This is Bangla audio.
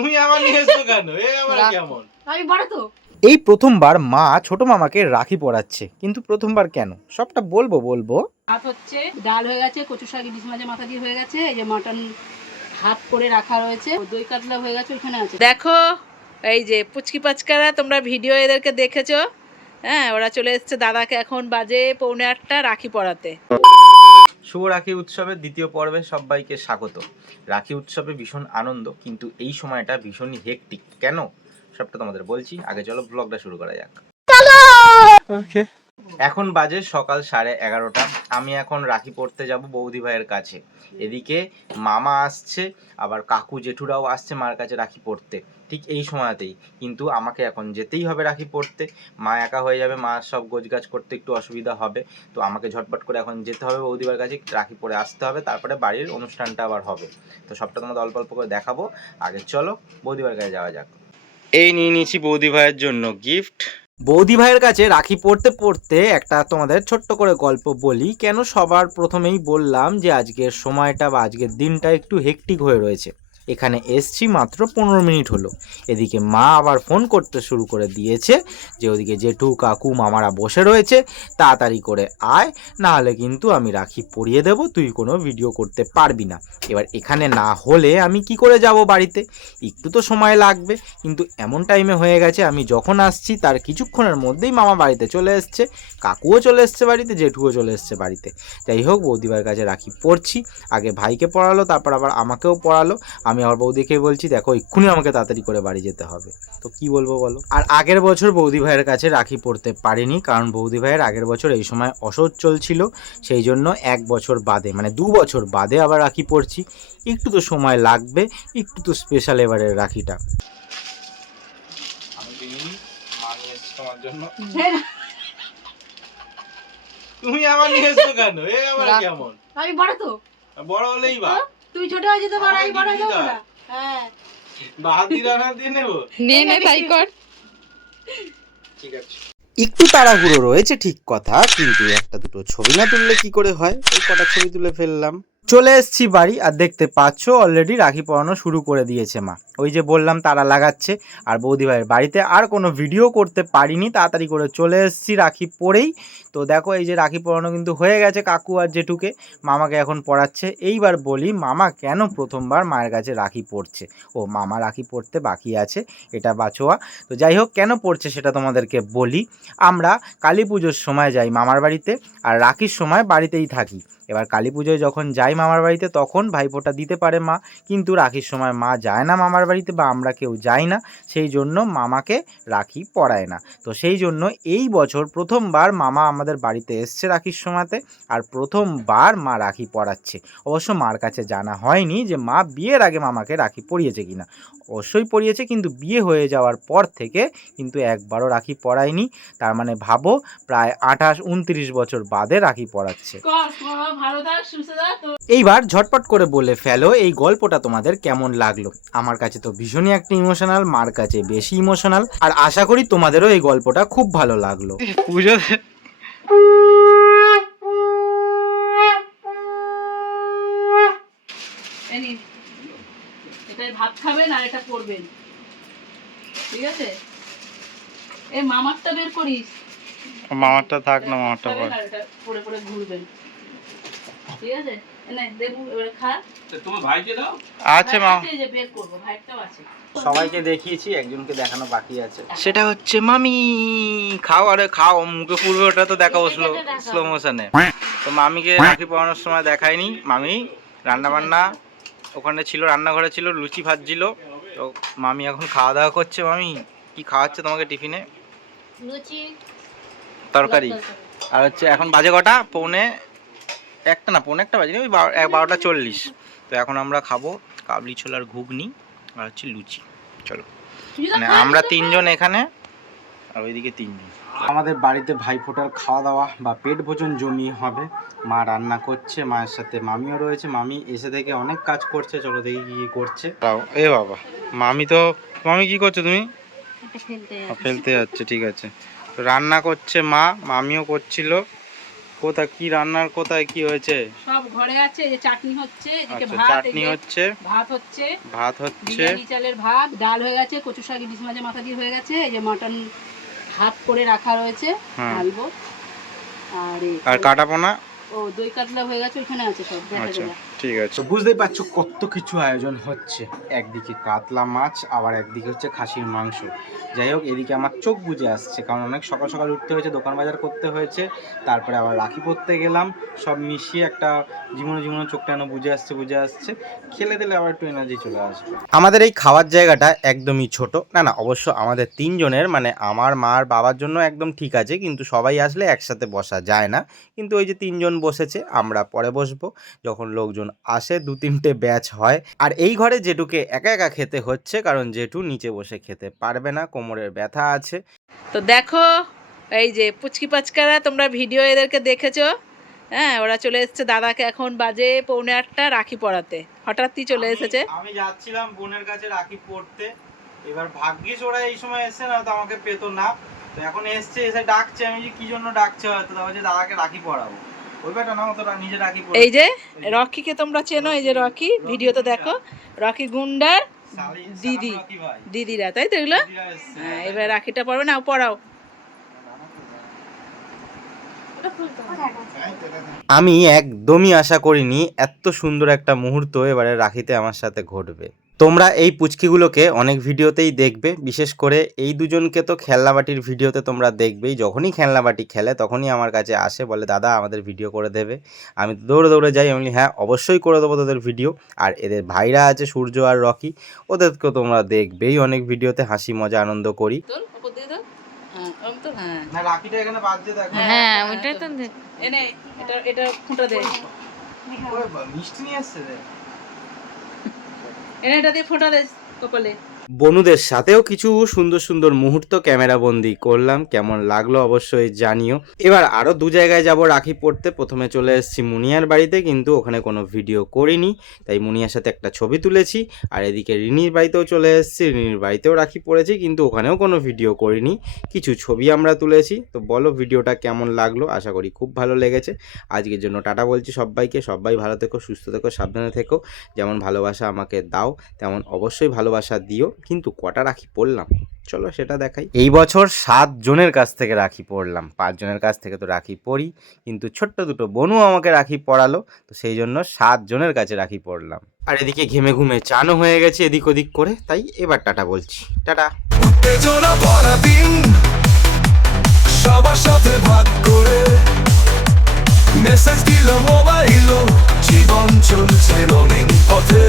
তুমি আমার নিয়ে এসছো কেন? এ আবার কেমন? আমি বড় তো। এই প্রথমবার মা ছোট মামাকে রাখি পরাচ্ছে, কিন্তু প্রথমবার কেন সবটা বলবো। ভাত হচ্ছে, ডাল হয়ে গেছে, কচু শাক ইলিশ মাছের মাথা দিয়ে হয়ে গেছে, এই যে মাটন হাত করে রাখা রয়েছে, দই কাতলা হয়ে গেছে, ওইখানে আছে। দেখো এই যে পুচকি পাচকারা, তোমরা ভিডিও এদেরকে দেখেছো। হ্যাঁ, ওরা চলে এসেছে দাদাকে এখন বাজে 7:45 রাখি পরাতে। শুভ রাখি উৎসবের দ্বিতীয় পর্বে সবাইকে স্বাগত। রাখি উৎসবে ভীষণ আনন্দ, কিন্তু এই সময়টা ভীষণই হেক্টিক। কেন সবটা তোমাদের বলছি, আগে চলো ব্লগটা শুরু করা যাক। ওকে, এখন বাজে সকাল 11:30। আমি এখন রাখি পড়তে যাব বৌদি ভাইয়ের কাছে। এদিকে মামা আসছে, আবার কাকু জেঠুরাও আসছে মার কাছে রাখি পড়তে ঠিক এই সময়তেই। কিন্তু আমাকে এখন যেতেই হবে রাখি পড়তে। মা একা হয়ে যাবে, মা সব গোছগাছ করতে একটু অসুবিধা হবে, তো আমাকে ঝটপট করে এখন যেতে হবে বৌদি ভাইয়ের কাছে, রাখি পড়ে আসতে হবে, তারপরে বাড়ির অনুষ্ঠানটা আবার হবে। তো সবটা তোমাদের অল্প অল্প করে দেখাবো। আগে চলো বৌদি ভাইয়ের কাছে যাওয়া যাক। এই নিয়ে নিয়েছি বৌদি ভাইয়ের জন্য গিফট। বৌদি ভাইয়ের কাছে রাখি পড়তে পড়তে একটা তোমাদের ছোট্ট করে গল্প বলি। কেন সবার প্রথমেই বললাম যে আজকের সময়টা বা আজকের দিনটা একটু হেক্টিক হয়ে রয়েছে। এখানে এসছি মাত্র 15 মিনিট হলো। এদিকে মা আবার ফোন করতে শুরু করে দিয়েছে যে ওদিকে জেঠু কাকু মামারা বসে রয়েছে, তাড়াতাড়ি করে আয়, না হলে কিন্তু আমি রাখি পরিয়ে দেবো, তুই কোনো ভিডিও করতে পারবি না। এবার এখানে না হলে আমি কি করে যাব বাড়িতে, একটু তো সময় লাগবে। কিন্তু এমন টাইমে হয়ে গেছে, আমি যখন আসছি তার কিছুক্ষণের মধ্যেই মামা বাড়িতে চলে এসছে, কাকুও চলে এসছে বাড়িতে, জেঠুও চলে এসছে বাড়িতে। যাই হোক, বৌদিবার কাছে রাখি পড়ছি। আগে ভাইকে পড়ালো, তারপর আবার আমাকেও পড়ালো। আমি আবার বৌদিকে বলছি দেখো এক্ষুনি আমাকে তাড়াতাড়ি করে বাড়ি যেতে হবে। তো কি বলবো বলো। আর আগের বছর বৌদি ভাইয়ের কাছে রাখি পড়তে পারিনি, কারণ বৌদি ভাইয়ের আগের বছর এই সময় অসহ্য চলছিল। সেই জন্য 1 বছর বাদে, মানে 2 বছর বাদে আবার রাখি পড়ছি। একটু তো সময় লাগবে, একটু তো স্পেশাল এবারের রাখিটা। তোমার জন্য তুমি আমার নিয়ে এসছো কেন? এ আবার কেমন? আমি বড় তো। বড় হলেই বা তুই ছোট হয়ে যেতে পার, আমি বড় হয়ে যাবো না। হ্যাঁ, বাহাতি রানা দিয়ে নেবো। নে তাই কর। ঠিক আছে। একটু তাড়াহুড়ো রয়েছে ঠিক কথা, কিন্তু একটা দুটো ছবি না তুললে কি করে হয়। এই কটা ছবি তুলে ফেললাম। চলে এসেছি বাড়ি, আর দেখতে পাচ্ছ অলরেডি রাখি পরানো শুরু করে দিয়েছে মা। ওই যে বললাম তারা লাগাচ্ছে। আর বৌদি ভাইয়ের বাড়িতে আর কোনো ভিডিও করতে পারিনি, তাড়াতাড়ি করে চলে এসেছি রাখি পরেই। তো দেখো এই যে রাখি পরানো কিন্তু হয়ে গেছে কাকু আর জেঠুকে, মামাকে এখন পড়াচ্ছে। এইবার বলি মামা কেন প্রথমবার মায়ের কাছে রাখি পড়ছে। ও মামা রাখি পড়তে বাকি আছে, এটা বাছোয়া। তো যাই হোক, কেন পড়ছে সেটা তোমাদেরকে বলি। আমরা কালী পুজোর সময় যাই মামার বাড়িতে, আর রাখির সময় বাড়িতেই থাকি। এবার কালী পুজোয় যখন যাই মামার বাড়িতে তখন ভাইফোঁটা দিতে পারে মা, কিন্তু রাখির সময় মা যায় না মামার বাড়িতে, বা আমরা কেউ যাই না, সেই জন্য মামাকে রাখি পরায় না। তো সেই জন্য এই বছর প্রথমবার মামা আমাদের বাড়িতে এসছে রাখির সময়তে, আর প্রথমবার মা রাখি পরাচ্ছে। অবশ্য মার কাছে জানা হয়নি যে মা বিয়ের আগে মামাকে রাখি পরিয়েছে কিনা। অবশ্যই পরিয়েছে, কিন্তু বিয়ে হয়ে যাওয়ার পর থেকে কিন্তু একবারও রাখি পরায়নি। তার মানে ভাবো, প্রায় 28-29 বছর বাদে রাখি পরাচ্ছে। এইবার ঝটপট করে বলে ফেলো এই গল্পটা তোমাদের কেমন লাগলো। আমার কাছে তো ভীষণই একটা ইমোশনাল, মার কাছে বেশি ইমোশনাল, আর আশা করি তোমাদেরও এই গল্পটা খুব ভালো লাগলো। পুজো এটাই ভাত খাবেন আর এটা করবেন, ঠিক আছে? এই মামারটা বের করিস। মামারটা থাক না, মামারটা পর। আর এটা পরে পরে ঘুরবেন, ঠিক আছে? এনে দেবু এবারে খা। তোমার ভাইকে দাও। আচ্ছা মা, এই যে বের করব, ভাইটাও আছে। সবাইকে দেখিয়েছি, একজনকে দেখানো বাকি আছে, সেটা হচ্ছে মামি। খাও, আরে খাও, মুখে পূর্বে ওটা তো দেখাবো স্লো মোশনে। তো মামিকে রাখি পরানোর সময় দেখায়নি। মামি রান্না বান্না ওখানে ছিল, রান্নাঘরে ছিল, লুচি ভাজছিল। তো মামি এখন খাওয়া দাওয়া করছে। মামি কি খাওয়াচ্ছে তোমাকে টিফিনে? লুচি তরকারি। আর হচ্ছে এখন বাজে কটা? পৌনে একটা বাজে, ওই 12:40। তো এখন আমরা খাবো কাবলি ছোলার ঘুগনি আর হচ্ছে লুচি। চলো, মানে আমরা 3 জন এখানে, আর ওইদিকে 3 জন। আমাদের বাড়িতে ভাইফোঁটার খাওয়া দাওয়া বা পেট ভোজন জমিয়ে হবে। মা রান্না করছে, মায়ের সাথে মামিও রয়েছে। মামি এসে থেকে অনেক কাজ করছে, চলো দেখি কি করছে। এ বাবা, মামি কি করছো তুমি? ফেলতে যাচ্ছে, ঠিক আছে। তো রান্না করছে মা, মামিও করছিল। কোথায় কি রান্নার কোথায় কি হয়েছে? সব ঘরে আছে, এই যে চাটনি হচ্ছে, এদিকে আচ্ছা, ভাত, চাটনি এই যে হচ্ছে, ভাত হচ্ছে, ভাত হচ্ছে, বিরিয়ানি চালের ভাত, ডাল হয়ে গেছে, কচু শাক ইলিশ মাছের মাথা দিয়ে হয়ে গেছে, এই যে মাটন হাত করে রাখা রয়েছে, হ্যাঁ। ঢালবো। আর কাটাপোনা, ও দই কাতলা হয়ে গেছে, ওইখানে আছে সব দেখা আচ্ছা যাবে। ঠিক আছে। তো বুঝতেই পারছো কত কিছু আয়োজন হচ্ছে, একদিকে কাতলা মাছ, আবার একদিকে হচ্ছে খাসির মাংস। যাই হোক, এদিকে আমার চোখ বুজে আসছে, কারণ অনেক সকাল সকাল উঠতে হয়েছে, দোকান বাজার করতে হয়েছে, তারপরে আবার রাখি পরতে গেলাম, সব মিশিয়ে একটা জীবনে চোখটা যেন বুঝে আসছে। খেলে দিলে আবার একটু এনার্জি চলে আসবে। আমাদের এই খাওয়ার জায়গাটা একদমই ছোট, না অবশ্য আমাদের তিনজনের, মানে আমার মার বাবার জন্য একদম ঠিক আছে, কিন্তু সবাই আসলে একসাথে বসা যায় না। কিন্তু ওই যে তিনজন বসেছে, আমরা পরে বসবো যখন লোকজন আসে, 2-3টে ব্যাচ হয়। আর এই ঘরে জেঠুকে একা একা খেতে হচ্ছে, কারণ জেঠু নিচে বসে খেতে পারবে না, কোমরের ব্যথা আছে। তো দেখো এই যে পুচকি পাচকারা, তোমরা ভিডিও এদেরকে দেখেছো, হ্যাঁ, ওরা চলে এসেছে, দাদাকে এখন বাজে 7:45 রাখি পরাতে, হঠাৎই চলে এসেছে। আমি যাচ্ছিলাম বোনের কাছে রাখি পড়তে, এবার ভাগ্যিস ওরা এই সময় এসছে, না তো আমাকে পেতো না। তো এখন এসছে, এসে ডাকছে, আমি যে কি জন্য ডাকছে হয়তো, তারপর যে দাদাকে রাখি পরাবো। ওই বেটা না, তোরা নিজে রাখি পরা। এই যে রকিকে তোমরা চেনো, এই যে রকি, ভিডিওতে দেখো, রকি গুন্ডার দিদি, দিদিরা, তাই তো এগুলো। হ্যাঁ, এবার রাখিটা পরবে না, পরাও। আমি একদমই আশা করিনি এত সুন্দর একটা মুহূর্ত এবারে রাখিতে আমার সাথে ঘটবে। তোমরা এই পুচকিগুলোকে অনেক ভিডিওতেই দেখবে, বিশেষ করে এই দুজনকে তো খেলনাবাটির ভিডিওতে তোমরা দেখবেই। যখনই খেলনাবাটি খেলে তখনই আমার কাছে আসে, বলে দাদা আমাদের ভিডিও করে দেবে। আমি তো দৌড়ে যাই, আমি বলি হ্যাঁ অবশ্যই করে দেবো তোদের ভিডিও। আর এদের ভাইরা আছে সূর্য আর রকি, ওদেরকেও তোমরা দেখবেই অনেক ভিডিওতে, হাসি মজা আনন্দ করি। রাখিটা এখানে বাজছে, দেখো। হ্যাঁ, ওইটাই তো এনে, এটা ফুটা দে, মিষ্টি নিয়ে আসছে রে, এনে এটা দিয়ে ফোঁটা দে কপালে। বনুদের সাথেও কিছু সুন্দর মুহূর্ত ক্যামেরা বন্দি করলাম, কেমন লাগলো অবশ্যই জানিও। এবার আরও 2 জায়গায় যাব রাখি পড়তে। প্রথমে চলে এসেছি মুনিয়ার বাড়িতে, কিন্তু ওখানে কোনো ভিডিও করিনি, তাই মুনিয়ার সাথে একটা ছবি তুলেছি। আর এদিকে রিনির বাড়িতেও চলে এসেছি, রিনির বাড়িতেও রাখি পড়েছি, কিন্তু ওখানেও কোনো ভিডিও করিনি, কিছু ছবি আমরা তুলেছি। তো বলো ভিডিওটা কেমন লাগলো, আশা করি খুব ভালো লেগেছে। আজকের জন্য টাটা বলছি সবাইকে, সবাই ভালো থেকো, সুস্থ থেকো, সাবধানে থেকো। যেমন ভালোবাসা আমাকে দাও, তেমন অবশ্যই ভালোবাসা দিও। কিন্তু কটা রাখি পড়লাম চলো সেটা দেখাই। এই বছর 7 জনের কাছ থেকে রাখি পড়লাম, 5 জনের কাছ থেকে তো রাখি পড়ি, কিন্তু ছোট্ট দুটো বোনও আমাকে রাখি পড়ালো, তো সেই জন্য 7 জনের কাছে রাখি পড়লাম। আর এদিকে ঘেমে ঘুমে চানও হয়ে গেছে এদিক ওদিক করে, তাই এবার টাটা বলছি, টাটা। সবার সাথে ভাগ করে মেসেজ দিল মোবাইল, জীবন চলছে রঙিন পথে।